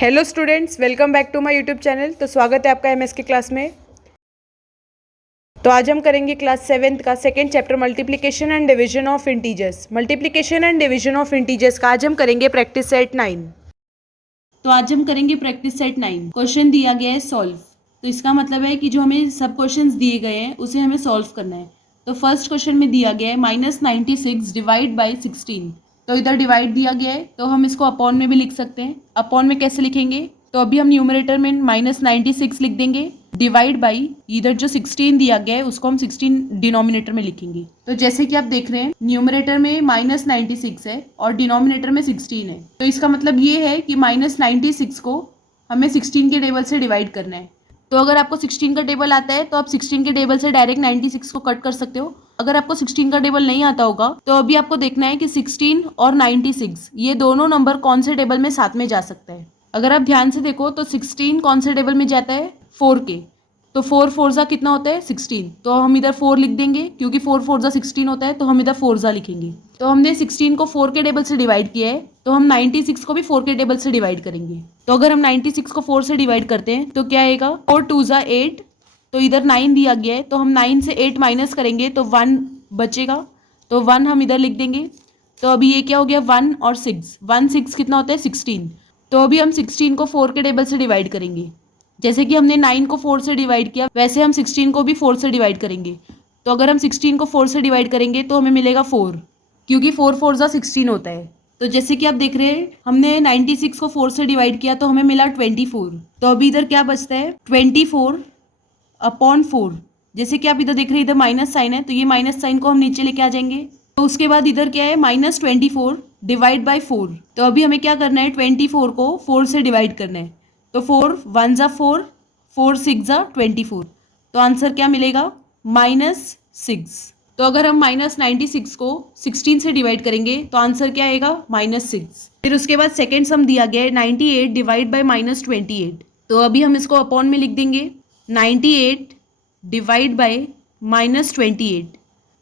Hello students, welcome back to my YouTube channel. तो स्वागत है आपका एमएस की क्लास में। तो आज हम करेंगे क्लास 7th का second chapter multiplication and division of integers. Multiplication and division of integers का आज हम करेंगे प्रैक्टिस सेट 9। तो आज हम करेंगे प्रैक्टिस सेट 9। क्वेश्चन दिया गया है सॉल्व। तो इसका मतलब है कि जो हमें सब क्वेश्चंस दिए गए हैं उसे हमें सॉल्व करना है। तो फर्स्ट क्वेश्चन में दिया गया है -96 डिवाइड बाई 16। तो इधर डिवाइड दिया गया है तो हम इसको अपॉन में भी लिख सकते हैं। अपॉन में कैसे लिखेंगे? तो अभी हम न्यूमरेटर में -96 लिख देंगे, डिवाइड बाई इधर जो 16 दिया गया है उसको हम 16 डिनोमिनेटर में लिखेंगे। तो जैसे कि आप देख रहे हैं न्यूमरेटर में -96 है और डिनोमिनेटर में 16 है। तो इसका मतलब ये है कि -96 को हमें 16 के टेबल से डिवाइड करना है। तो अगर आपको 16 का टेबल आता है तो आप 16 के टेबल से डायरेक्ट 96 को कट कर सकते हो। अगर आपको 16 का टेबल नहीं आता होगा तो अभी आपको देखना है कि 16 और 96 ये दोनों नंबर कौन से टेबल में साथ में जा सकता है। अगर आप ध्यान से देखो तो 16 कौन से टेबल में जाता है? 4 के। तो 4 4 कितना होता है? 16। तो हम इधर 4 लिख देंगे क्योंकि 4 4 16 होता है, तो हम इधर 4 लिखेंगे। तो हमने 16 को 4 के टेबल से डिवाइड किया है तो हम 96 को भी 4 के टेबल से डिवाइड करेंगे। तो अगर हम 96 को 4 से डिवाइड करते हैं तो क्या आएगा? 4 2 8। तो इधर 9 दिया गया है तो हम 9 से 8 माइनस करेंगे तो 1 बचेगा, तो 1 हम इधर लिख देंगे। तो अभी ये क्या हो गया? 1 और 6, 1 6 कितना होता है? 16। तो अभी हम 16 को 4 के टेबल से डिवाइड करेंगे। जैसे कि हमने 9 को 4 से डिवाइड किया वैसे हम 16 को भी 4 से डिवाइड करेंगे। तो अगर हम 16 को 4 से डिवाइड करेंगे तो हमें मिलेगा 4, क्योंकि 4 4 16 होता है। तो जैसे कि आप देख रहे हैं हमने 96 को 4 से डिवाइड किया तो हमें मिला 24। तो अभी इधर क्या बचता है? 24 अपॉन 4। जैसे कि आप इधर देख रहे हैं इधर माइनस साइन है तो ये माइनस साइन को हम नीचे लेके आ जाएंगे। तो उसके बाद इधर क्या है? -24 डिवाइड बाई 4। तो अभी हमें क्या करना है? 24 को 4 से डिवाइड करना है। तो 4 1 जा 4, 4 6 जा 24। तो आंसर क्या मिलेगा? -6। तो अगर हम -96 को 16 से डिवाइड करेंगे तो आंसर क्या आएगा? -6। फिर उसके बाद सेकेंड सम दिया गया है 98 डिवाइड बाई -28। तो अभी हम इसको अपॉन में लिख देंगे 98 डिवाइड बाई -28।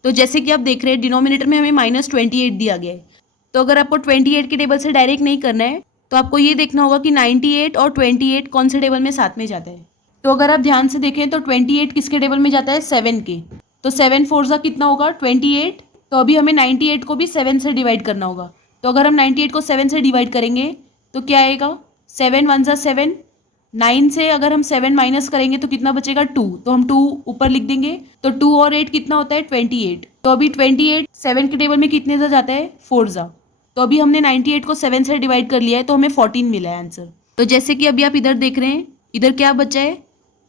तो जैसे कि आप देख रहे हैं डिनोमिनेटर में हमें -28 दिया गया है। तो अगर आपको 28 के टेबल से डायरेक्ट नहीं करना है तो आपको ये देखना होगा कि 98 और 28 कौन से टेबल में साथ में जाता है। तो अगर आप ध्यान से देखें तो 28 किसके टेबल में जाता है? 7 के। तो 7 4 कितना होगा? 28। तो अभी हमें 98 को भी 7 से डिवाइड करना होगा। तो अगर हम 98 को 7 से डिवाइड करेंगे तो क्या आएगा? 7 1 जा 7, 9 से अगर हम 7 माइनस करेंगे तो कितना बचेगा? 2। तो हम 2 ऊपर लिख देंगे। तो 2 और 8 कितना होता है? 28। तो अभी 28 7 के टेबल में कितने से जाता है? 4 जा। तो अभी हमने 98 को 7 से डिवाइड कर लिया है तो हमें 14 मिला है आंसर। तो जैसे कि अभी आप इधर देख रहे हैं इधर क्या बचा है?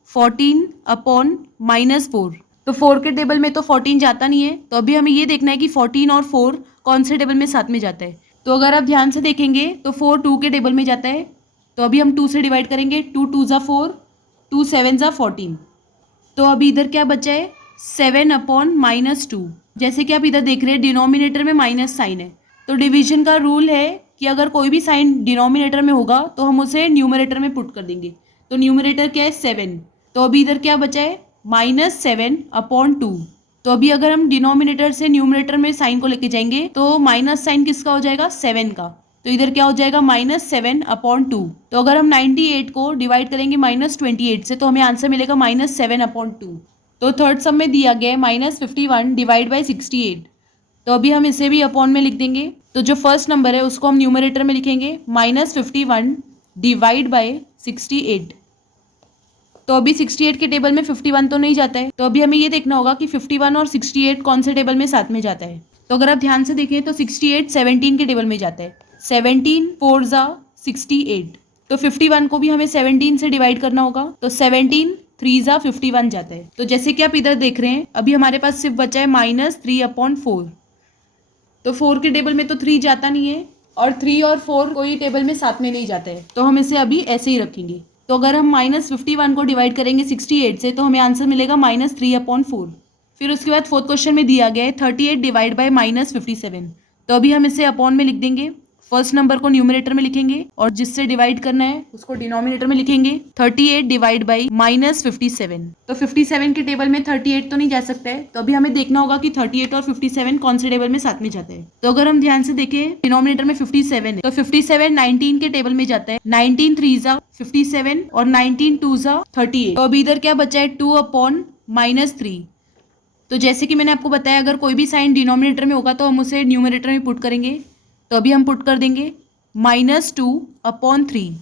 14 अपॉन -4। तो 4 के टेबल में तो 14 जाता नहीं है, तो अभी हमें ये देखना है कि 14 और 4 कौन से टेबल में साथ में जाता है। तो अगर आप ध्यान से देखेंगे तो 4 2 के टेबल में जाता है। तो अभी हम 2 से डिवाइड करेंगे। 2 2 जा 4, 2 7 जा 14। तो अभी इधर क्या बचा है? 7 अपॉन -2। जैसे कि आप इधर देख रहे हैं डिनोमिनेटर में माइनस साइन है। तो डिवीजन का रूल है कि अगर कोई भी साइन डिनोमिनेटर में होगा तो हम उसे न्यूमरेटर में पुट कर देंगे। तो न्यूमरेटर क्या है? 7। तो अभी इधर क्या बचा है? -7 अपॉन 2। तो अभी अगर हम डिनोमिनेटर से न्यूमरेटर में साइन को लेके जाएंगे तो माइनस साइन किसका हो जाएगा? 7 का। तो इधर क्या हो जाएगा? -7 अपॉन 2। तो अगर हम 98 को डिवाइड करेंगे -28 से तो हमें आंसर मिलेगा -7 अपॉन 2। तो थर्ड सम में दिया गया है -51 डिवाइड बाई 68। तो अभी हम इसे भी अपॉन में लिख देंगे। तो जो फर्स्ट नंबर है उसको हम न्यूमरेटर में लिखेंगे -51 डिवाइड बाई 68। तो अभी 68 के टेबल में 51 तो नहीं जाता है, तो अभी हमें ये देखना होगा कि 51 और 68 कौन से टेबल में साथ में जाता है। तो अगर आप ध्यान से देखें तो 68 17 के टेबल में जाता है। 17 4 जा 68। तो 51 को भी हमें 17 से डिवाइड करना होगा। तो 17 3 जा 51 जाता है। तो जैसे कि आप इधर देख रहे हैं अभी हमारे पास सिर्फ बचा है -3 अपॉन 4। तो 4 के टेबल में तो 3 जाता नहीं है और 3 और 4 कोई टेबल में साथ में नहीं जाता है, तो हम इसे अभी ऐसे ही रखेंगे। तो अगर हम -51 को डिवाइड करेंगे 68 से तो हमें आंसर मिलेगा -3 अपॉन 4। फिर उसके बाद फोर्थ क्वेश्चन में दिया गया है 38 डिवाइड बाई -57। तो अभी हम इसे अपॉन में लिख देंगे फर्स्ट नंबर को न्यूमरेटर में लिखेंगे और जिससे डिवाइड करना है उसको डिनोमिनेटर में लिखेंगे। 38 डिवाइड बाई -57। तो 57 के टेबल में 38 तो नहीं जा सकता है, तो अभी हमें देखना होगा कि 38 और 57 कौन से टेबल में साथ में जाता है। तो अगर हम ध्यान से देखें डिनोमिनेटर में 57 है, तो 57 19 के टेबल में जाता है। 19 3 जा 57 और 19 2 जा 38। तो अभी इधर क्या बचा है, 2/-3। तो जैसे कि मैंने आपको बताया, अगर कोई भी साइन डिनोमिनेटर में होगा तो हम उसे न्यूमरेटर में पुट करेंगे। तो अभी हम पुट कर देंगे -2/3।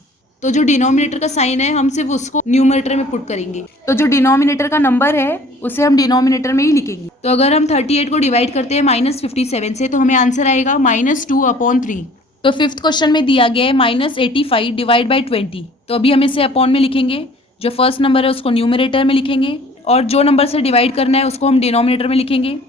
तो जो डिनोमिनेटर का साइन है हम सिर्फ उसको न्यूमरेटर में पुट करेंगे। तो जो डिनोमिनेटर का नंबर है उसे हम डिनोमिनेटर में ही लिखेंगे। तो अगर हम 38 को डिवाइड करते हैं -57 से, तो हमें आंसर आएगा -2/3। तो फिफ्थ क्वेश्चन में दिया गया है -85 डिवाइड बाई 20। तो अभी हम इसे अपॉन में लिखेंगे। जो फर्स्ट नंबर है उसको न्यूमरेटर में लिखेंगे और जो नंबर से डिवाइड करना है उसको हम डिनोमिनेटर में लिखेंगे।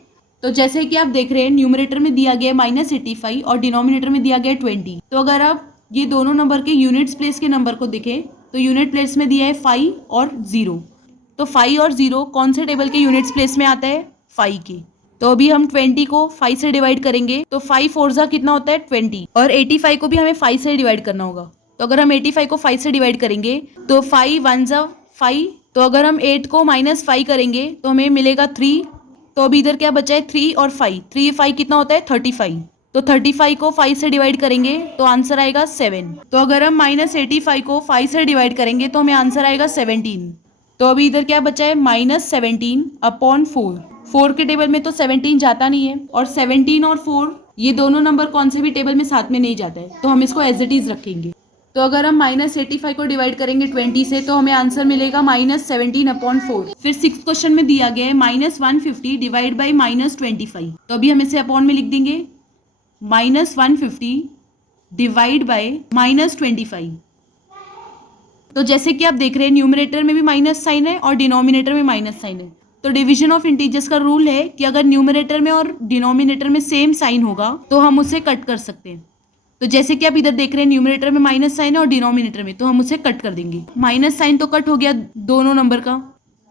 तो जैसे कि आप देख रहे हैं न्यूमरेटर में दिया गया है -85 और डिनोमिनेटर में दिया गया है 20। तो अगर आप ये दोनों नंबर के यूनिट्स प्लेस के नंबर को देखें तो यूनिट प्लेस में दिया है 5 और 0। तो 5 और 0 कौन से टेबल के यूनिट्स प्लेस में आता है, 5 के। तो अभी हम 20 को 5 से डिवाइड करेंगे तो 5 4 जा कितना होता है 20, और 85 को भी हमें 5 से डिवाइड करना होगा। तो अगर हम 85 को 5 से डिवाइड करेंगे तो 5 1 जा 5। तो अगर हम 8 को -5 करेंगे तो हमें मिलेगा 3। तो अभी इधर क्या बचा है 3 और 5, 3 5 कितना होता है 35। तो 35 को 5 से डिवाइड करेंगे तो आंसर आएगा 7। तो अगर हम -85 को 5 से डिवाइड करेंगे तो हमें आंसर आएगा 17। तो अभी इधर क्या बचा है -17/4। 4 के टेबल में तो 17 जाता नहीं है, और 17 और 4 ये दोनों नंबर कौन से भी टेबल में साथ में नहीं जाता है, तो हम इसको एज इट इज रखेंगे। तो अगर हम -85 को डिवाइड करेंगे 20 से तो हमें आंसर मिलेगा -17/4। फिर सिक्स क्वेश्चन में दिया गया है -150 डिवाइड बाई -25। तो अभी हम इसे अपॉन में लिख देंगे। -150 डिवाइड बाई -25। तो जैसे कि आप देख रहे हैं न्यूमरेटर में भी माइनस साइन है और डिनोमिनेटर में माइनस साइन है। तो डिवीजन ऑफ इंटीजर्स का रूल है कि अगर न्यूमरेटर में और डिनोमिनेटर में सेम साइन होगा तो हम उसे कट कर सकते हैं। तो जैसे कि आप इधर देख रहे हैं न्यूमरेटर में माइनस साइन है और डिनोमिनेटर में, तो हम उसे कट कर देंगे। माइनस साइन तो कट हो गया दोनों नंबर का।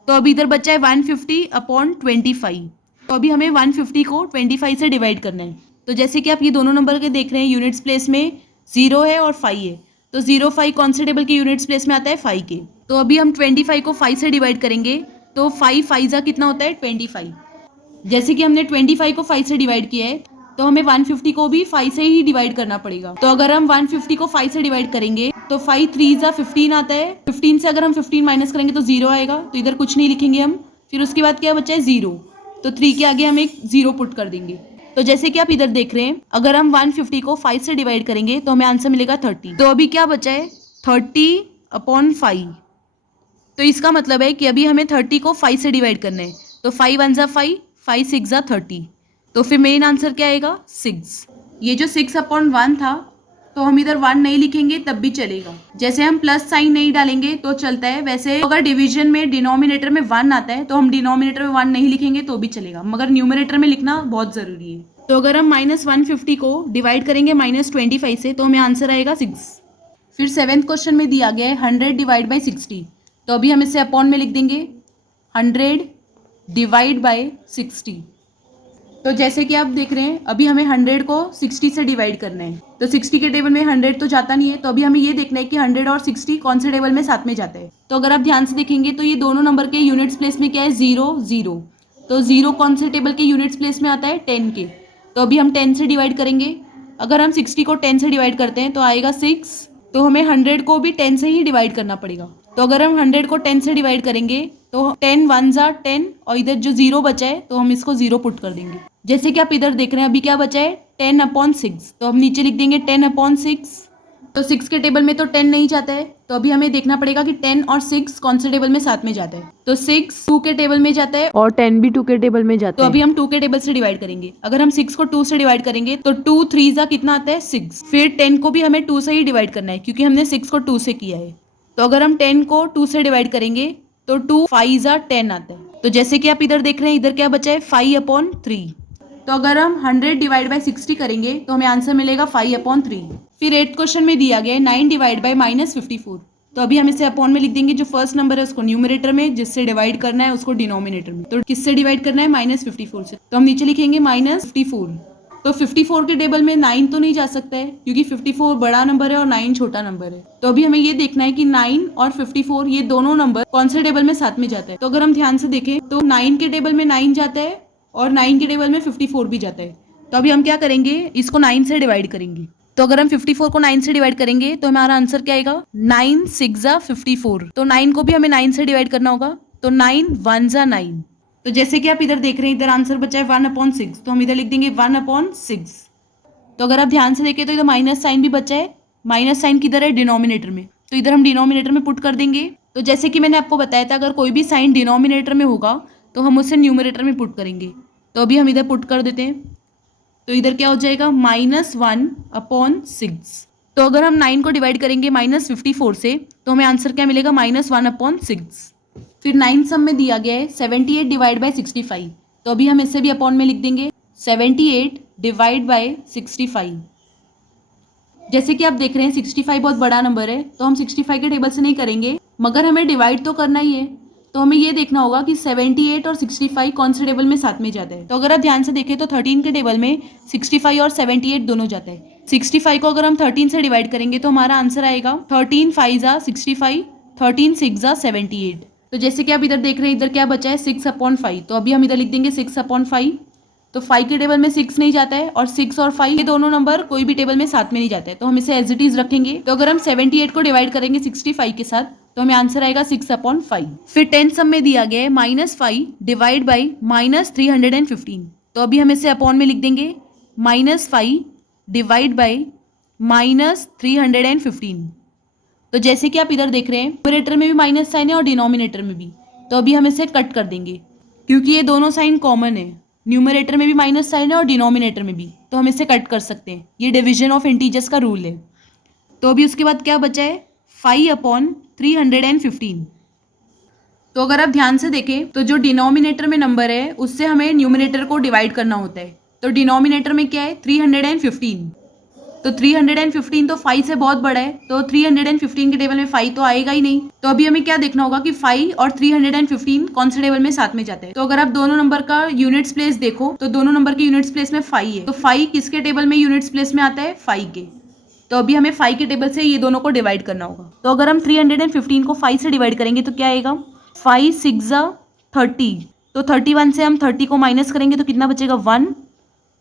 तो अभी इधर बचा है 150/25। तो अभी हमें 150 को 25 से डिवाइड करना है। तो जैसे कि आप ये दोनों नंबर के देख रहे हैं यूनिट्स प्लेस में 0 है और 5 है। तो 0 5 कौन से टेबल के यूनिट्स प्लेस में आता है, 5 के। तो अभी हम 25 को 5 से डिवाइड करेंगे तो 5 5 जा कितना होता है 25। जैसे कि हमने 25 को 5 से डिवाइड किया है तो हमें 150 को भी 5 से ही डिवाइड करना पड़ेगा। तो अगर हम 150 को 5 से डिवाइड करेंगे तो 5 3 जा 15 आता है। 15 से अगर हम 15 माइनस करेंगे तो 0 आएगा। तो इधर कुछ नहीं लिखेंगे हम। फिर उसके बाद क्या बचा है 0। तो 3 के आगे हम एक 0 पुट कर देंगे। तो जैसे कि आप इधर देख रहे हैं अगर हम 150 को 5 से डिवाइड करेंगे तो हमें आंसर मिलेगा 30। तो अभी क्या बचा है 30/5। तो इसका मतलब है कि अभी हमें 30 को 5 से डिवाइड करना है। तो 5 1 जा 5, 5 6 जा 30। तो फिर मेन आंसर क्या आएगा 6। ये जो 6/1 था तो हम इधर 1 नहीं लिखेंगे तब भी चलेगा। जैसे हम प्लस साइन नहीं डालेंगे तो चलता है, वैसे अगर डिवीजन में डिनोमिनेटर में 1 आता है तो हम डिनोमिनेटर में 1 नहीं लिखेंगे तो भी चलेगा, मगर न्यूमरेटर में लिखना बहुत जरूरी है। तो अगर हम -150 को डिवाइड करेंगे -25 से तो हमें आंसर आएगा 6। फिर सेवेंथ क्वेश्चन में दिया गया है 100 डिवाइड बाई 60। तो अभी हम इसे अपॉन में लिख देंगे 100 डिवाइड बाई 60। तो जैसे कि आप देख रहे हैं अभी हमें 100 को 60 से डिवाइड करना है। तो 60 के टेबल में 100 तो जाता नहीं है, तो अभी हमें ये देखना है कि 100 और 60 कौन से टेबल में साथ में जाता है। तो अगर आप ध्यान से देखेंगे तो ये दोनों नंबर के यूनिट्स प्लेस में क्या है 0 0। तो 0 कौन से टेबल के यूनिट्स प्लेस में आता है 10 के। तो अभी हम 10 से डिवाइड करेंगे। अगर हम 60 को 10 से डिवाइड करते हैं तो आएगा 6। तो हमें 100 को भी 10 से ही डिवाइड करना पड़ेगा। तो अगर हम 100 को 10 से डिवाइड करेंगे तो 10 1 जा 10 और इधर जो 0 बचा है तो हम इसको 0 पुट कर देंगे। जैसे कि आप इधर देख रहे हैं अभी क्या बचा है 10/6। तो हम नीचे लिख देंगे 10/6। तो 6 के टेबल में तो 10 नहीं जाता है, तो अभी हमें देखना पड़ेगा कि 10 और 6 कौन से टेबल में साथ में जाता है। तो 6 2 के टेबल में जाता है और 10 भी 2 के टेबल में जाता तो है। अभी हम 2 के टेबल से डिवाइड करेंगे। अगर हम 6 को 2 से डिवाइड करेंगे तो 2 3 जा कितना आता है 6। फिर 10 को भी हमें 2 से ही डिवाइड करना है क्योंकि हमने 6 को 2 से किया है। तो अगर हम 10 को 2 से डिवाइड करेंगे तो 2 5 जा 10 आता है। तो जैसे कि आप इधर देख रहे हैं इधर क्या बचा है 5/3। तो अगर हम 100 डिवाइड बाई 60 करेंगे तो हमें आंसर मिलेगा 5/3। फिर 8th क्वेश्चन में दिया गया है 9 डिवाइड बाई -54। तो अभी हम इसे अपॉन में लिख देंगे। जो फर्स्ट नंबर है उसको न्यूमरेटर में, जिससे डिवाइड करना है उसको डिनोमिनेटर में। तो किससे डिवाइड करना है -54 से। तो हम नीचे लिखेंगे -54। तो 54 के टेबल में 9 तो नहीं जा सकता है क्योंकि 54 बड़ा नंबर है और 9 छोटा नंबर है। तो अभी हमें ये देखना है कि 9 और 54 ये दोनों नंबर कौन से टेबल में साथ में जाता है। तो अगर हम ध्यान से देखें तो 9 के टेबल में 9 जाता है और 9 के टेबल में 54 भी जाता है। तो अभी हम क्या करेंगे, इसको 9 से डिवाइड करेंगे। तो अगर हम 54 को 9 से डिवाइड करेंगे तो हमारा आंसर क्या आएगा, 9 6 जा 54। तो 9 को भी हमें 9 से डिवाइड करना होगा, तो 9 1 जा 9। तो जैसे कि आप इधर देख रहे हैं, इधर आंसर बचा है 1/6, तो हम इधर लिख देंगे 1/6। तो अगर आप ध्यान से देखें तो इधर माइनस साइन भी बचा है, माइनस साइन किधर है, डिनोमिनेटर में, तो इधर हम डिनोमिनेटर में पुट कर देंगे। तो जैसे कि मैंने आपको बताया था, अगर कोई भी साइन डिनोमिनेटर में होगा तो हम उसे न्यूमरेटर में पुट करेंगे। तो अभी हम इधर पुट कर देते हैं, तो इधर क्या हो जाएगा, -1/6। तो अगर हम 9 को डिवाइड करेंगे -54 से तो हमें आंसर क्या मिलेगा, -1/6। फिर 9 सम में दिया गया है 78 डिवाइड बाई 65, तो अभी हम इससे भी अपॉन में लिख देंगे 78 डिवाइड बाई 65। जैसे कि आप देख रहे हैं 65 बहुत बड़ा नंबर है, तो हम 65 के टेबल से नहीं करेंगे, मगर हमें डिवाइड तो करना ही है। तो हमें ये देखना होगा कि 78 और 65 कौन से टेबल में साथ में जाता है। तो अगर आप ध्यान से देखें तो 13 के टेबल में 65 और 78 दोनों जाता है। 65 को अगर हम 13 से डिवाइड करेंगे तो हमारा आंसर आएगा 13 5 जा 65, 13 6 जा 78। तो जैसे कि आप इधर देख रहे हैं, इधर क्या बचा है 6/5, तो अभी हम इधर लिख देंगे 6/5। तो 5 के टेबल में 6 नहीं जाता है और 6 और 5 ये दोनों नंबर कोई भी टेबल में साथ में नहीं जाते हैं, तो हम इसे एज इट इज रखेंगे। तो अगर हम 78 को डिवाइड करेंगे 65 के साथ तो हमें आंसर आएगा 6/5। फिर 10 सम में दिया गया है -5 डिवाइड बाई -315, तो अभी हम इसे अपॉन में लिख देंगे -5 डिवाइड बाई -315। तो जैसे कि आप इधर देख रहे हैं, न्यूमरेटर में भी माइनस साइन है और डिनोमिनेटर में भी, तो अभी हम इसे कट कर देंगे क्योंकि ये दोनों साइन कॉमन है। न्यूमरेटर में भी माइनस साइन है और डिनोमिनेटर में भी, तो हम इसे कट कर सकते हैं। ये डिवीजन ऑफ इंटीजर्स का रूल है। तो अभी उसके बाद क्या बचा है, 5/315। तो अगर आप ध्यान से देखें तो जो डिनोमिनेटर में नंबर है उससे हमें न्यूमरेटर को डिवाइड करना होता है। तो डिनोमिनेटर में क्या है, 315। तो 315 तो 5 से बहुत बड़ा है, तो 315 के टेबल में 5 तो आएगा ही नहीं। तो अभी हमें क्या देखना होगा कि 5 और 315 कौन से टेबल में साथ में जाते हैं। तो अगर आप दोनों नंबर का यूनिट्स प्लेस देखो तो दोनों नंबर के यूनिट्स प्लेस में 5 है, तो 5 किसके टेबल में यूनिट्स प्लेस में आता है, 5 के। तो अभी हमें 5 के टेबल से ये दोनों को डिवाइड करना होगा। तो अगर हम 315 को 5 से डिवाइड करेंगे तो क्या आएगा, 5 6 जा 30। तो 31 से हम 30 को माइनस करेंगे तो कितना बचेगा, 1।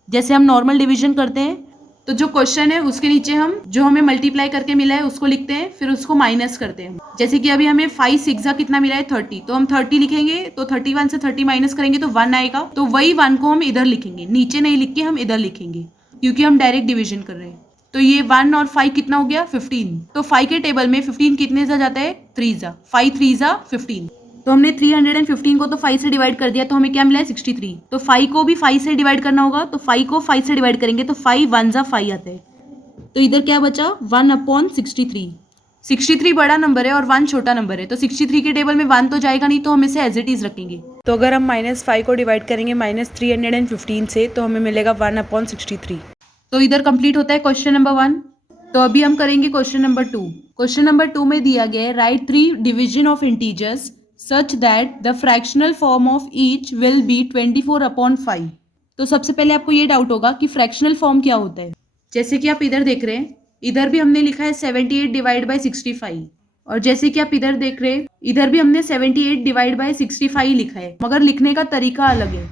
जैसे हम नॉर्मल डिवीजन करते हैं तो जो क्वेश्चन है उसके नीचे हम जो हमें मल्टीप्लाई करके मिला है उसको लिखते हैं, फिर उसको माइनस करते हैं। जैसे कि अभी हमें 5 6 जा कितना मिला है, 30, तो हम 30 लिखेंगे, तो 31 से 30 माइनस करेंगे तो 1 आएगा। तो वही 1 को हम इधर लिखेंगे, नीचे नहीं लिख के हम इधर लिखेंगे क्योंकि हम डायरेक्ट डिवीजन कर रहे हैं। तो ये 1 और 5 कितना हो गया, 15। तो 5 के टेबल में 15 कितने जा जाता है, 3 जा, 5 3 जा 15। तो हमने 315 को तो 5 से डिवाइड कर दिया, तो हमें क्या मिला है, 63। तो 5 को भी 5 से डिवाइड करना होगा, तो 5 को 5 से डिवाइड करेंगे तो 5 1 जा 5 आता है। तो इधर क्या बचा, 1/63। 63 बड़ा नंबर है और 1 छोटा नंबर है, तो 63 के टेबल में 1 तो जाएगा नहीं, तो हम इसे एज इट इज रखेंगे। तो अगर हम -5 को डिवाइड करेंगे -315 से तो हमें मिलेगा 1/63। तो इधर कंप्लीट होता है क्वेश्चन नंबर 1। तो अभी हम करेंगे क्वेश्चन नंबर 2। क्वेश्चन नंबर 2 में दिया गया है, right 3 division of integers such that the fractional form of each will be 24/5। तो सबसे पहले आपको ये डाउट होगा कि फ्रैक्शनल फॉर्म क्या होता है। जैसे कि आप इधर देख रहे हैं, इधर भी हमने लिखा है 78 डिवाइड बाई 65, और जैसे कि आप इधर देख रहे हैं, इधर भी हमने 78 डिवाइड बाई 65 लिखा है, मगर लिखने का तरीका अलग है।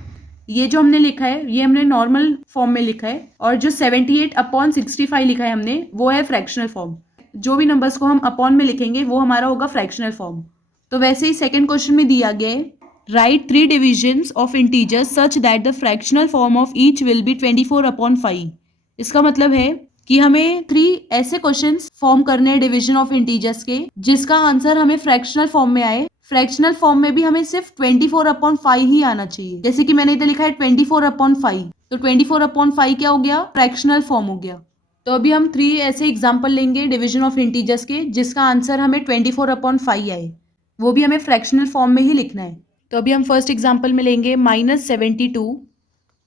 ये जो हमने लिखा है ये हमने नॉर्मल फॉर्म में लिखा है, और जो 78/65 लिखा है हमने वो है फ्रैक्शनल फॉर्म। जो भी नंबर्स को हम अपॉन में लिखेंगे वो हमारा होगा फ्रैक्शनल फॉर्म। तो वैसे ही सेकंड क्वेश्चन में दिया गया है, right 3 divisions of integers such that the fractional form of each will be 24/5। इसका मतलब है कि हमें 3 ऐसे क्वेश्चंस फॉर्म करने हैं डिवीजन ऑफ इंटीजर्स के जिसका आंसर हमें फ्रैक्शनल फॉर्म में आए। फ्रैक्शनल फॉर्म में भी हमें सिर्फ 24/5 ही आना चाहिए। जैसे कि मैंने इधर लिखा है 24/5, तो 24/5 क्या हो गया, फ्रैक्शनल फॉर्म हो गया। तो अभी हम 3 ऐसे एग्जाम्पल लेंगे डिवीजन ऑफ इंटीजर्स के जिसका आंसर हमें 24/5 आए, वो भी हमें फ्रैक्शनल फॉर्म में ही लिखना है। तो अभी हम फर्स्ट एग्जाम्पल में लेंगे -72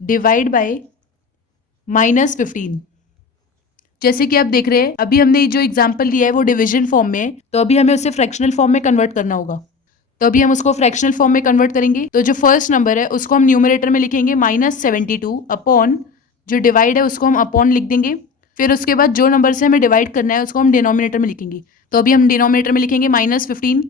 डिवाइड बाय -15। जैसे कि आप देख रहे हैं, अभी हमने जो एग्जाम्पल लिया है वो डिवीजन फॉर्म में है, तो अभी हमें उसे फ्रैक्शनल फॉर्म में कन्वर्ट करना होगा। तो अभी हम उसको फ्रैक्शनल फॉर्म में कन्वर्ट करेंगे। तो जो फर्स्ट नंबर है उसको हम न्यूमरेटर में लिखेंगे -72 अपॉन जो डिवाइड है उसको हम अपॉन लिख देंगे, फिर उसके बाद जो नंबर से हमें डिवाइड करना है उसको हम डिनोमिनेटर में लिखेंगे। तो अभी हम डिनोमिनेटर में लिखेंगे -15।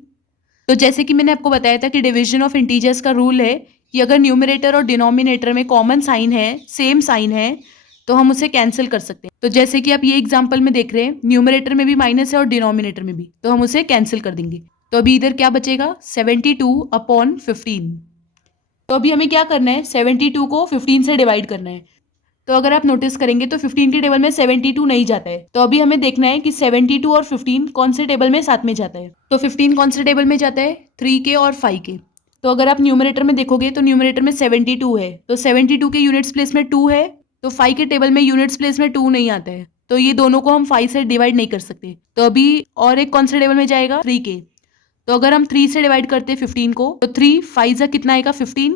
तो जैसे कि मैंने आपको बताया था कि डिवीजन ऑफ इंटीजर्स का रूल है कि अगर न्यूमरेटर और डिनोमिनेटर में कॉमन साइन है, सेम साइन है, तो हम उसे कैंसिल कर सकते हैं। तो जैसे कि आप ये एग्जाम्पल में देख रहे हैं, न्यूमरेटर में भी माइनस है और डिनोमिनेटर में भी, तो हम उसे कैंसिल कर देंगे। तो अभी इधर क्या बचेगा, 72/15। तो अभी हमें क्या करना है, 72 को 15 से डिवाइड करना है। तो अगर आप नोटिस करेंगे तो 15 के टेबल में 72 नहीं जाता है। तो अभी हमें देखना है कि 72 और 15 कौन से टेबल में साथ में जाता है। तो 15 कौन से टेबल में जाता है, 3 के और 5 के। तो अगर आप न्यूमरेटर में देखोगे तो न्यूमरेटर में 72 है, तो 72 के यूनिट्स प्लेस में 2 है, तो 5 के टेबल में यूनिट्स प्लेस में 2 नहीं आता है, तो ये दोनों को हम 5 से डिवाइड नहीं कर सकते। तो अभी और एक कौन से टेबल में जाएगा, 3 के। तो अगर हम 3 से डिवाइड करते हैं 15 को, तो 3 5 कितना आएगा, 15।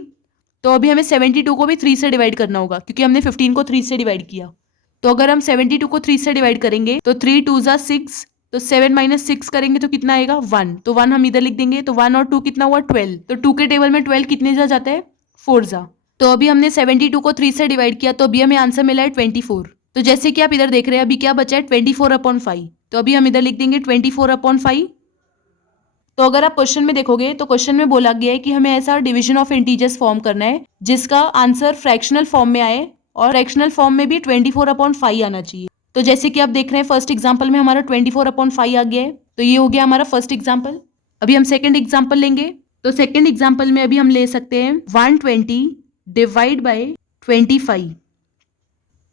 तो अभी हमें 72 को भी 3 से डिवाइड करना होगा, क्योंकि हमने 15 को 3 से डिवाइड किया। तो अगर हम 72 को 3 से डिवाइड करेंगे तो 3 2 6, तो 7 - 6 करेंगे तो कितना आएगा, 1। तो 1 हम इधर लिख देंगे। तो 1 और 2 कितना हुआ, 12। तो 2 के टेबल में 12 कितने जा जाता है, 4 जा। तो अभी हमने 72 को 3 से डिवाइड किया, तो अभी हमें आंसर मिला है 24। तो जैसे कि आप इधर देख रहे हैं, अभी क्या बचा है, 24/5। तो अभी हम इधर लिख देंगे 24/5। तो अगर आप क्वेश्चन में देखोगे तो क्वेश्चन में बोला गया है कि हमें ऐसा डिवीजन ऑफ इंटीजर्स फॉर्म करना है जिसका आंसर फ्रैक्शनल फॉर्म में आए, और फ्रैक्शनल फॉर्म में भी 24/5 आना चाहिए। तो जैसे कि आप देख रहे हैं, फर्स्ट एग्जांपल में हमारा 24/5 आ गया है, तो ये हो गया हमारा फर्स्ट एग्जांपल। अभी हम सेकंड एग्जांपल लेंगे। तो सेकंड एग्जांपल में अभी हम ले सकते हैं 120 डिवाइड बाय 25।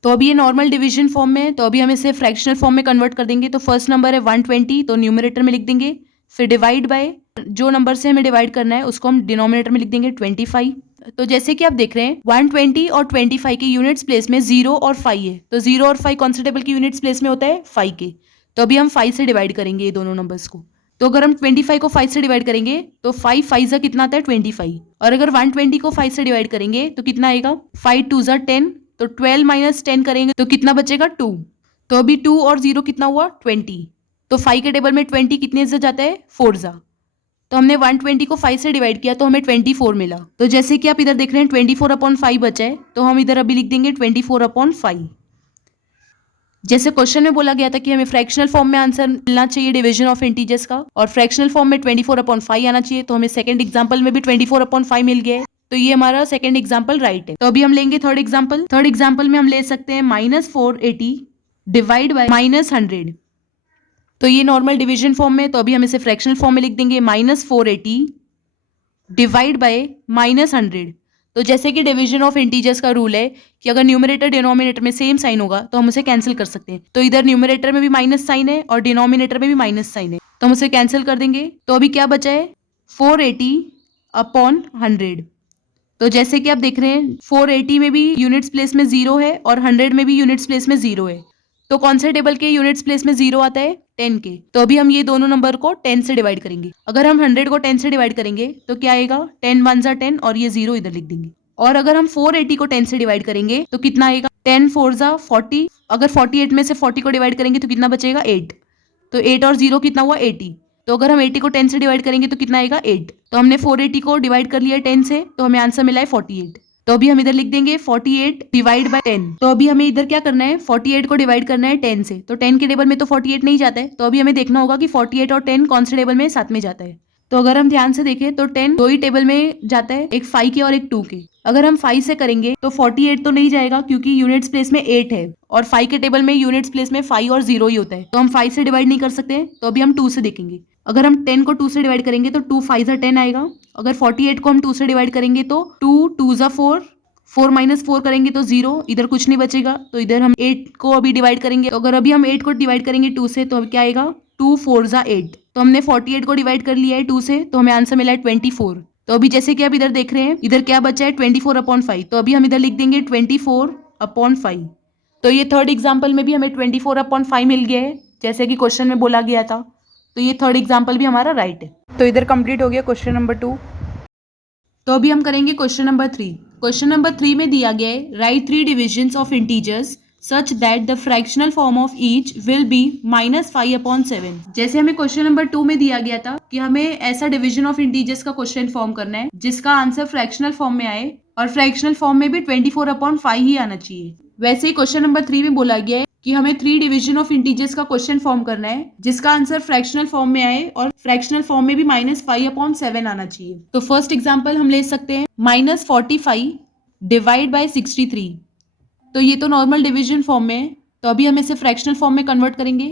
तो अभी ये नॉर्मल डिवीजन फॉर्म में है, तो अभी हम इसे फ्रैक्शनल फॉर्म में कन्वर्ट कर देंगे। तो फर्स्ट नंबर है 120, तो न्यूमरेटर में लिख देंगे, फिर डिवाइड बाय जो नंबर से हमें डिवाइड करना है उसको हम डिनोमिनेटर में लिख देंगे 25। तो जैसे कि आप देख रहे हैं 120 और 25 के यूनिट्स प्लेस में 0 और 5 है, तो 0 और 5 कौन से टेबल के यूनिट्स प्लेस में होता है, 5 के। तो अभी हम 5 से डिवाइड करेंगे ये दोनों नंबर्स को। तो अगर हम 25 को 5 से डिवाइड करेंगे तो 5 5 जा कितना आता है, 25। और अगर 120 को 5 से डिवाइड करेंगे तो कितना आएगा, 5 2 जा 10। तो 12 - 10 करेंगे तो कितना बचेगा, 2। तो अभी 2 और 0 कितना हुआ, 20। तो 5 के टेबल में 20 कितने से जाता है, 4 जा। तो हमने 120 को 5 से डिवाइड किया तो हमें 24 मिला। तो जैसे कि आप इधर देख रहे हैं 24/5 बचा है, तो हम इधर अभी लिख देंगे 24/5। जैसे क्वेश्चन में बोला गया था कि हमें फ्रैक्शनल फॉर्म में आंसर मिलना चाहिए डिवीजन ऑफ इंटीजर्स का, और फ्रैक्शनल फॉर्म में 24/5 आना चाहिए, तो हमें सेकंड एग्जांपल में भी 24/5 मिल गया है। तो ये हमारा सेकंड एग्जांपल राइट है। तो अभी हम लेंगे थर्ड एग्जांपल। थर्ड एग्जांपल में हम ले सकते हैं -480 डिवाइड बाय -100। तो ये नॉर्मल डिवीजन फॉर्म में, तो अभी हम इसे फ्रैक्शनल फॉर्म में लिख देंगे, -480 डिवाइड बाय -100। तो जैसे कि डिवीजन ऑफ इंटीजर्स का रूल है कि अगर न्यूमरेटर डिनोमिनेटर में सेम साइन होगा तो हम उसे कैंसिल कर सकते हैं। तो इधर न्यूमरेटर में भी माइनस साइन है और डिनोमिनेटर में भी माइनस साइन है, तो हम उसे कैंसिल कर देंगे। तो अभी क्या बचा है, 480/100। तो जैसे कि आप देख रहे हैं 480 में भी यूनिट्स प्लेस में 0 है और 100 में भी यूनिट्स प्लेस में 0 है। तो कौन से टेबल के यूनिट्स प्लेस में 0 आता है, 10 के। तो अभी हम ये दोनों नंबर को 10 से डिवाइड करेंगे। अगर हम 100 को 10 से डिवाइड करेंगे तो क्या आएगा, 10 1 जा 10 और ये 0 इधर लिख देंगे। और अगर हम 480 को 10 से डिवाइड करेंगे तो कितना आएगा, 10 4 जा 40। अगर 48 में से 40 को डिवाइड करेंगे तो कितना बचेगा, 8। तो 8 और 0 कितना हुआ, 80। तो अगर हम 80 को 10 से डिवाइड करेंगे तो कितना आएगा, 8। तो हमने 480 को डिवाइड कर लिया 10 से, तो हमें आंसर मिला है 48। तो अभी हम इधर लिख देंगे 48 डिवाइड बाय 10। तो अभी हमें इधर क्या करना है, 48 को डिवाइड करना है 10 से। तो 10 के टेबल में तो 48 नहीं जाता है, तो अभी हमें देखना होगा कि 48 और 10 कौन से टेबल में साथ में जाता है। तो अगर हम ध्यान से देखें तो 10 दो ही टेबल में जाता है, एक 5 के और एक 2 के। अगर हम 5 से करेंगे तो 48 तो नहीं जाएगा क्योंकि यूनिट्स प्लेस में 8 है, और 5 के टेबल में यूनिट्स प्लेस में 5 और 0 ही होता है, तो हम 5 से डिवाइड नहीं कर सकते। तो अभी हम 2 से देखेंगे। अगर हम 10 को 2 से डिवाइड करेंगे तो 2 5 जा 10 आएगा। अगर 48 को हम 2 से डिवाइड करेंगे तो 2 2 जा 4, 4 - 4 करेंगे तो 0, इधर कुछ नहीं बचेगा। तो इधर हम 8 को अभी डिवाइड करेंगे। तो अगर अभी हम 8 को डिवाइड करेंगे 2 से तो अब क्या आएगा, 2 4 जा 8। तो हमने 48 को डिवाइड कर लिया है 2 से, तो हमें आंसर मिला है 24। तो अभी जैसे कि आप इधर देख रहे हैं, इधर क्या बचा है, 24/5। तो अभी हम इधर लिख देंगे 24/5। तो ये थर्ड एग्जाम्पल में भी हमें 24/5 मिल गया है, जैसे कि क्वेश्चन में बोला गया था। तो ये थर्ड एग्जाम्पल भी हमारा राइट है। तो इधर कंप्लीट हो गया क्वेश्चन नंबर 2। तो अभी हम करेंगे क्वेश्चन नंबर 3। क्वेश्चन नंबर 3 में दिया गया है, right 3 divisions of integers such that the fractional form of each will be -5/7। जैसे हमें क्वेश्चन नंबर 2 में दिया गया था कि हमें ऐसा डिवीजन ऑफ इंटीजर्स का क्वेश्चन फॉर्म करना है जिसका आंसर फ्रैक्शनल फॉर्म में आए, और फ्रैक्शनल फॉर्म में भी 24/5 ही आना चाहिए। वैसे ही क्वेश्चन नंबर 3 में बोला गया है कि हमें 3 डिवीजन ऑफ इंटीजर्स का क्वेश्चन फॉर्म करना है जिसका आंसर फ्रैक्शनल फॉर्म में आए और फ्रैक्शनल फॉर्म में भी -5/7 आना चाहिए। तो फर्स्ट एग्जांपल हम ले सकते हैं -45 डिवाइड बाय 63। तो ये तो नॉर्मल डिवीजन फॉर्म में है, तो अभी हम इसे फ्रैक्शनल फॉर्म में कन्वर्ट करेंगे।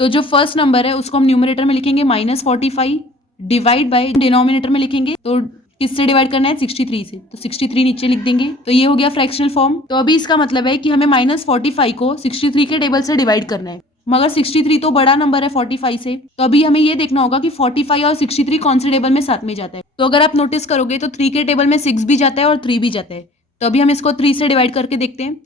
तो जो फर्स्ट नंबर है उसको हम न्यूमरेटर में लिखेंगे -45 डिवाइड बाय डिनोमिनेटर में लिखेंगे तो किससे डिवाइड करना है 63 से, तो 63 नीचे लिख देंगे। तो ये हो गया फ्रैक्शनल फॉर्म। तो अभी इसका मतलब है कि हमें -45 को 63 के टेबल से डिवाइड करना है, मगर 63 तो बड़ा नंबर है 45 से, तो अभी हमें ये देखना होगा कि 45 और 63 कौन से टेबल में साथ में जाता है। तो अगर आप नोटिस करोगे तो 3 के टेबल में 6 भी जाता है और 3 भी जाता है। तो अभी हम इसको 3 से डिवाइड करके देखते हैं।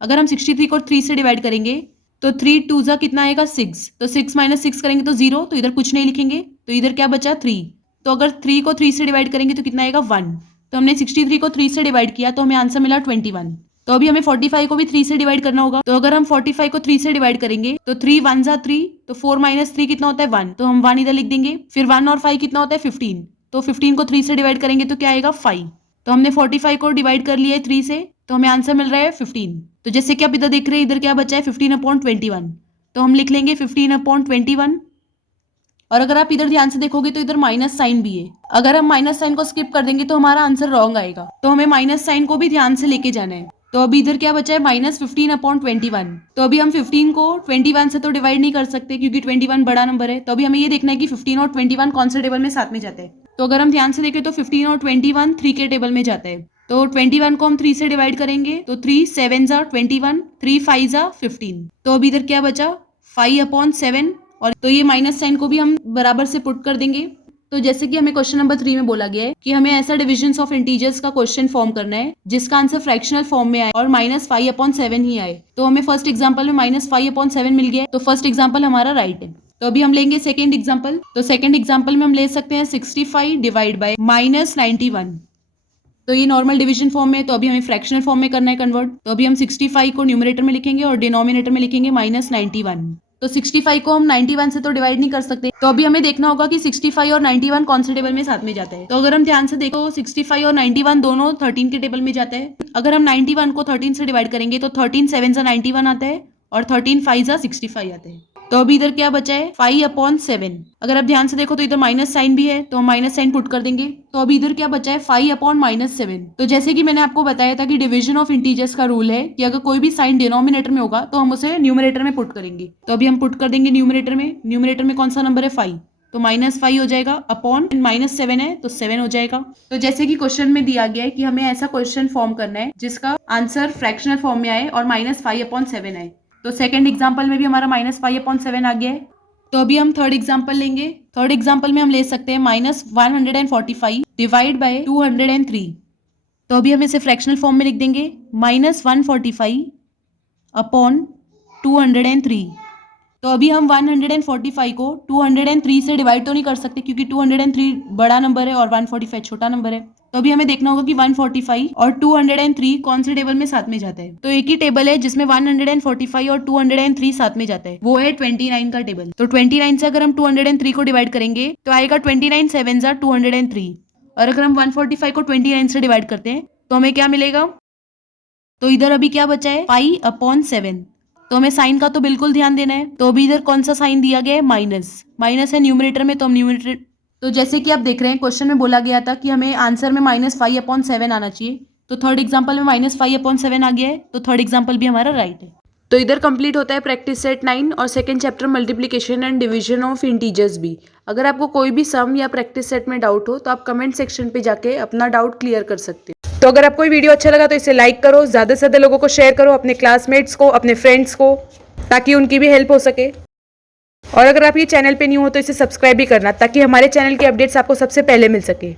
अगर हम 63 को 3 से डिवाइड करेंगे तो 3 2 जा कितना आएगा 6, तो 6 - 6 करेंगे तो 0, तो इधर कुछ नहीं लिखेंगे, तो इधर क्या बचा 3। तो अगर 3 को 3 से डिवाइड करेंगे तो कितना आएगा 1। तो हमने 63 को 3 से डिवाइड किया तो हमें आंसर मिला 21। तो अभी हमें 45 को भी 3 से डिवाइड करना होगा। तो अगर हम 45 को 3 से डिवाइड करेंगे तो 3 1 जा 3, तो 4 - 3 कितना होता है 1, तो हम 1 इधर लिख देंगे। फिर 1 और 5 कितना होता है 15, तो 15 को 3 से डिवाइड करेंगे तो क्या आएगा 5। तो हमने 45 को डिवाइड कर लिया है 3 से, तो हमें आंसर मिल रहा है 15। तो जैसे कि आप इधर देख रहे हैं इधर क्या बचा है 15/21, तो हम लिख लेंगे 15/21। और अगर आप इधर ध्यान से देखोगे तो इधर माइनस साइन भी है। अगर हम माइनस साइन को स्किप कर देंगे तो हमारा आंसर रॉन्ग आएगा, तो हमें माइनस साइन को भी ध्यान से लेके जाना है। तो अभी इधर क्या बचा है -15/21। तो अभी हम 15 को 21 से तो डिवाइड नहीं कर सकते क्योंकि 21 बड़ा नंबर है। तो अभी हमें ये देखना है कि 15 और 21 कौन से टेबल में साथ में जाते हैं। तो अगर हम ध्यान से देखें तो 15 और 21 3 के टेबल में जाता है। तो 21 को हम 3 से डिवाइड करेंगे तो 3 7 जा 21, 3 5 जा 15। तो अभी इधर क्या बचा 5/7, और तो ये माइनस साइन को भी हम बराबर से पुट कर देंगे। तो जैसे कि हमें क्वेश्चन नंबर 3 में बोला गया है कि हमें ऐसा डिविजन्स ऑफ इंटीजर्स का क्वेश्चन फॉर्म करना है जिसका आंसर फ्रैक्शनल फॉर्म में आए और -5/7 ही आए। तो हमें फर्स्ट एग्जांपल में -5/7 मिल गया है, तो फर्स्ट एग्जांपल हमारा राइट है। तो अभी हम लेंगे सेकेंड एग्जाम्पल। तो सेकेंड एग्जाम्पल में हम ले सकते हैं 65 डिवाइड बाय -91। तो ये नॉर्मल डिवीजन फॉर्म में है, तो अभी हमें फ्रैक्शनल फॉर्म में करना है कन्वर्ट। तो अभी हम 65 को न्यूमरेटर में लिखेंगे और डिनोमिनेटर में लिखेंगे -91। तो 65 को हम 91 से तो डिवाइड नहीं कर सकते, तो अभी हमें देखना होगा कि 65 और 91 कौन से टेबल में साथ में जाता है। तो अगर हम ध्यान से देखो 65 और 91 दोनों 13 के टेबल में जाते हैं। अगर हम 91 को 13 से डिवाइड करेंगे तो 13 7 जा 91 आता है और 13 5 जा 65 आता है। तो अभी इधर क्या बचा है 5/7। अगर आप ध्यान से देखो तो इधर माइनस साइन भी है, तो हम माइनस साइन पुट कर देंगे। तो अभी इधर क्या बचा है 5/-7। तो जैसे कि मैंने आपको बताया था कि डिवीजन ऑफ इंटीजर्स का रूल है कि अगर कोई भी साइन डिनोमिनेटर में होगा तो हम उसे न्यूमरेटर में पुट करेंगे। तो अभी हम पुट कर देंगे न्यूमरेटर में। न्यूमरेटर में कौन सा नंबर है 5, तो -5 हो जाएगा अपॉन -7 है तो 7 हो जाएगा। तो जैसे कि क्वेश्चन में दिया गया है कि हमें ऐसा क्वेश्चन फॉर्म करना है जिसका आंसर फ्रैक्शनल फॉर्म में आए और -5/7 आए। तो सेकंड एग्जांपल में भी हमारा -5/7 आ गया है। तो अभी हम थर्ड एग्जांपल लेंगे। थर्ड एग्जांपल में हम ले सकते हैं -145 डिवाइड बाय 203। तो अभी हम इसे फ्रैक्शनल फॉर्म में लिख देंगे -145 अपॉन 203। तो अभी हम 145 को 203 से डिवाइड तो नहीं कर सकते क्योंकि 203 बड़ा नंबर है और 145 छोटा नंबर है। तो अभी हमें देखना होगा कि 145 और 203 कौन से टेबल में साथ में जाता है। तो एक ही टेबल है जिसमें 145 और 203 साथ में जाता है, वो है 29 का टेबल। तो 29 से अगर हम 203 को डिवाइड करेंगे तो आएगा 29 7 जा 203। और अगर हम 145 को 29 से डिवाइड करते हैं तो हमें क्या मिलेगा, तो इधर अभी क्या बचा है 5/7। तो हमें साइन का तो बिल्कुल ध्यान देना है। तो अभी इधर कौन सा साइन दिया गया है माइनस है न्यूमरेटर में, तो हम न्यूमरेटर। तो जैसे कि आप देख रहे हैं क्वेश्चन में बोला गया था कि हमें आंसर में -5/7 आना चाहिए। तो थर्ड एग्जांपल में -5/7 आ गया है, तो थर्ड एग्जांपल भी हमारा राइट है। तो इधर कंप्लीट होता है प्रैक्टिस सेट 9 और second chapter multiplication and division of integers भी। अगर आपको कोई भी सम या प्रैक्टिस सेट में डाउट हो तो आप कमेंट सेक्शन पे जाके अपना डाउट क्लियर कर सकते हो। तो अगर आपको वीडियो अच्छा लगा तो इसे लाइक करो, ज़्यादा से ज़्यादा लोगों को शेयर करो, अपने क्लासमेट्स को, अपने फ्रेंड्स को, ताकि उनकी भी हेल्प हो सके। और अगर आप ये चैनल पे न्यू हो तो इसे सब्सक्राइब भी करना ताकि हमारे चैनल की अपडेट्स आपको सबसे पहले मिल सके।